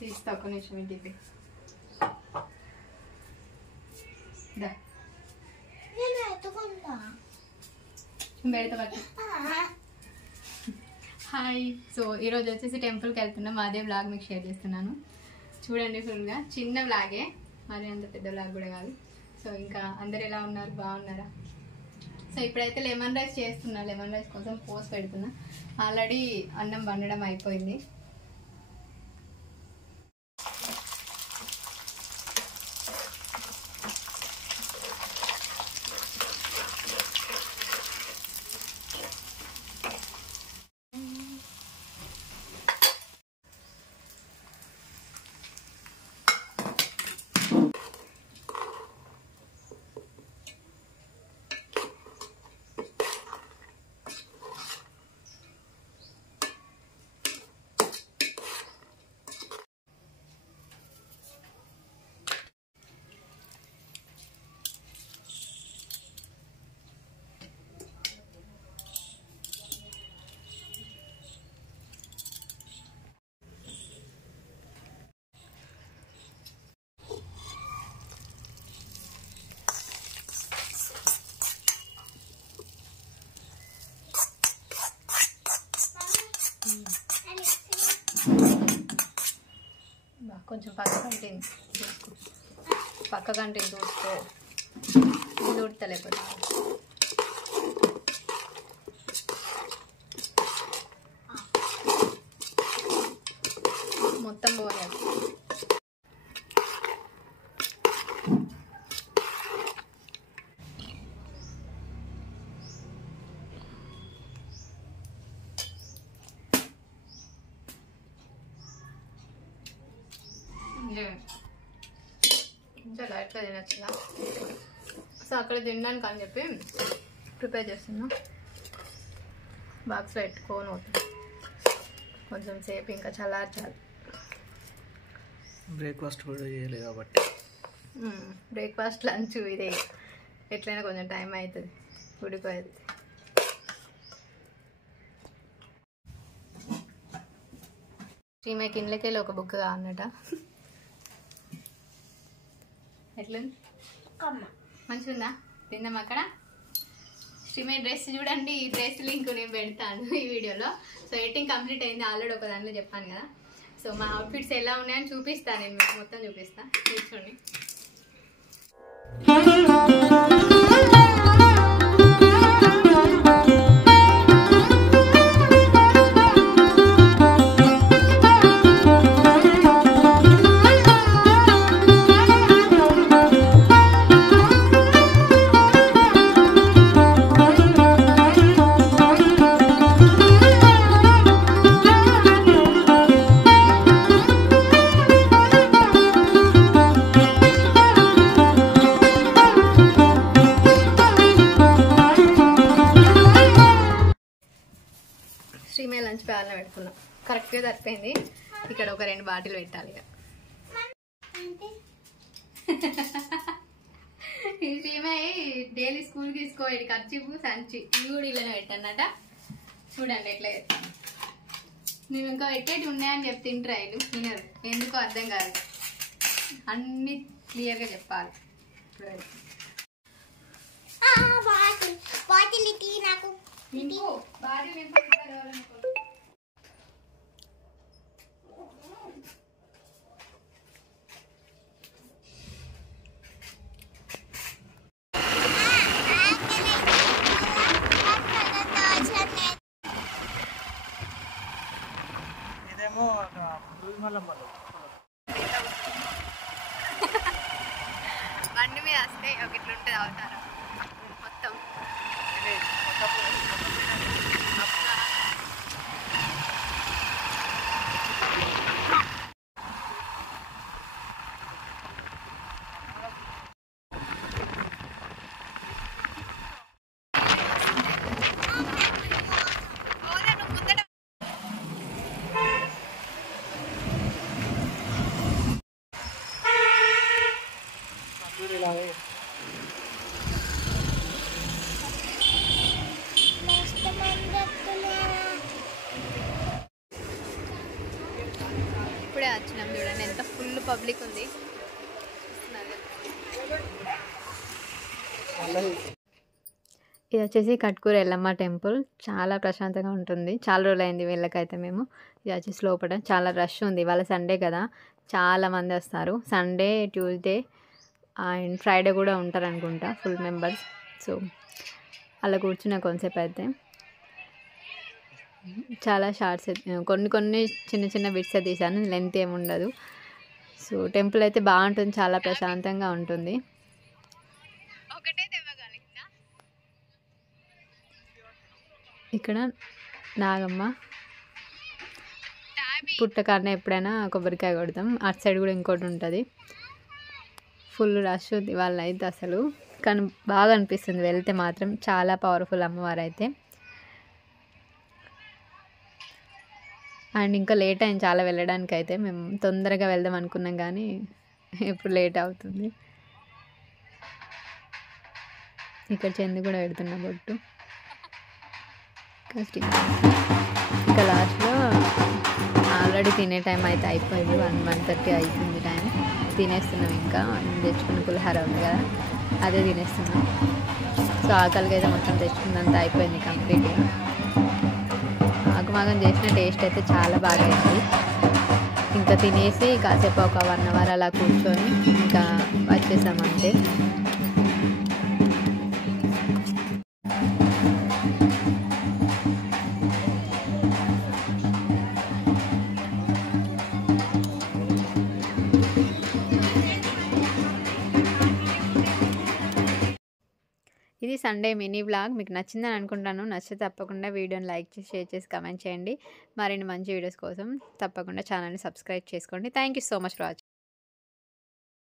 తీస్తా ఒక నిమిషం ఇంటికి హాయ్. సో ఈరోజు వచ్చేసి టెంపుల్కి వెళ్తున్నాం. అదే వ్లాగ్ మీకు షేర్ చేస్తున్నాను. చూడండి ఫుల్గా. చిన్న వ్లాగే, మరి అంత పెద్ద వ్లాగ్ కూడా కాదు. సో ఇంకా అందరు ఎలా ఉన్నారు, బాగున్నారా? సో ఇప్పుడైతే లెమన్ రైస్ చేస్తున్నా. లెమన్ రైస్ కోసం పోస్ట్ పెడుతున్నా. ఆల్రెడీ అన్నం వండడం అయిపోయింది. కొంచెం పక్క కంటే చూసుకో, ఇది ఉడతలేకపోతే మొత్తం పోలేదు. కొంచెం లైట్గా తినచ్చుగా. సో అక్కడ తినడానికి అని చెప్పి ప్రిపేర్ చేస్తున్నా. బాక్స్లో పెట్టుకొని అవుతుంది. కొంచెం సేపు ఇంకా చల్లార్చాలి. బ్రేక్ఫాస్ట్ కూడా చేయలేదు కాబట్టి బ్రేక్ఫాస్ట్ లంచ్ ఇదే. ఎట్లయినా కొంచెం టైం అవుతుంది ఉడిపోయేది. శ్రీమయ్యకి ఇంట్లోకి ఒక బుక్ కావన్నట. ఎట్లుంది? మంచిగుందా? తిందాం అక్కడ. శ్రీమయ్య డ్రెస్ చూడండి. ఈ డ్రెస్ లింక్ నేను పెడతాను ఈ వీడియోలో. సో ఎడిటింగ్ కంప్లీట్ అయింది ఆల్రెడీ, ఒక దాంట్లో చెప్పాను కదా. సో మా అవుట్ఫిట్స్ ఎలా ఉన్నాయని చూపిస్తాను నేను, మీకు మొత్తం చూపిస్తాను. చూసుకోండి. శ్రీమయ్య లంచ్ ప్యాలన పెడుతున్నాం. కరెక్ట్గా సరిపోయింది. ఇక్కడ ఒక 2 బాటిల్ పెట్టాలి. ఇక ఈ శ్రీమయ్య డైలీ స్కూల్కి తీసుకోవాలి ఖర్చు సంచి ఇవి కూడా ఇలానే పెట్టానట. చూడండి ఎట్లా చేస్తాను. మేము ఇంకా పెట్టేటి ఉన్నాయని చెప్తే తింటారు వినరు. ఎందుకో అర్థం కాదు. అన్నీ క్లియర్గా చెప్పాలి. ఇదేమో బండి మీద వస్తే ఒక ఇట్లుంటుంది అవతారం మొత్తం. వచ్చినాం. చూడండి ఎంత ఫుల్ పబ్లిక్ ఉంది. ఇది వచ్చేసి కట్కూరు ఎల్లమ్మ టెంపుల్. చాలా ప్రశాంతంగా ఉంటుంది. చాలా రోజులైంది వెళ్ళకైతే మేము. ఇది వచ్చేసి లోపల చాలా రష్ ఉంది. ఇవాళ సండే కదా, చాలామంది వస్తారు. సండే, ట్యూస్డే అండ్ ఫ్రైడే కూడా ఉంటారు అనుకుంటా ఫుల్ మెంబర్స్. సో అలా కూర్చున్న కొంతసేపు అయితే చాలా షార్ట్స్ కొన్ని చిన్న చిన్న బిట్స్ తీసాను, లెంత్ ఏమి ఉండదు. సో టెంపుల్ అయితే బాగుంటుంది, చాలా ప్రశాంతంగా ఉంటుంది. ఇక్కడ నాగమ్మ పుట్టకాడనే ఎప్పుడైనా కొబ్బరికాయ కొడతాం. అటు సైడ్ కూడా ఇంకోటి ఉంటుంది. ఫుల్ రష్ ఉంది వాళ్ళ అయితే అసలు, కానీ బాగా అనిపిస్తుంది వెళ్తే మాత్రం. చాలా పవర్ఫుల్ అమ్మవారు అయితే. అండ్ ఇంకా లేట్ అయింది చాలా వెళ్ళడానికి అయితే. మేము తొందరగా వెళ్దాం అనుకున్నాం కానీ ఇప్పుడు లేట్ అవుతుంది. ఇక్కడ చెంది కూడా పెడుతున్నా బొట్టు. ఇంకా లాస్ట్లో ఆల్రెడీ తినే టైం అయితే అయిపోయింది. 1:30 అవుతుంది టైం. తినేస్తున్నాం. ఇంకా తెచ్చుకున్న పులిహార ఉంది కదా, అదే తినేస్తున్నాం. సో ఆకలికి అయితే మొత్తం తెచ్చుకున్నంత అయిపోయింది కంప్లీట్గా. ఆకుమాగం చేసిన టేస్ట్ అయితే చాలా బాగా అయింది. ఇంకా తినేసి కాసేపు ఒక 1 అవర్ అలా కూర్చొని ఇంకా వచ్చేసాం అంతే. ఇది సండే మినీ వ్లాగ్. మీకు నచ్చిందని అనుకుంటాను. నచ్చితే తప్పకుండా వీడియోని లైక్ చేసి, షేర్ చేసి, కామెంట్ చేయండి. మరిన్ని మంచి వీడియోస్ కోసం తప్పకుండా ఛానల్ని సబ్స్క్రైబ్ చేసుకోండి. Thank you so much for watching.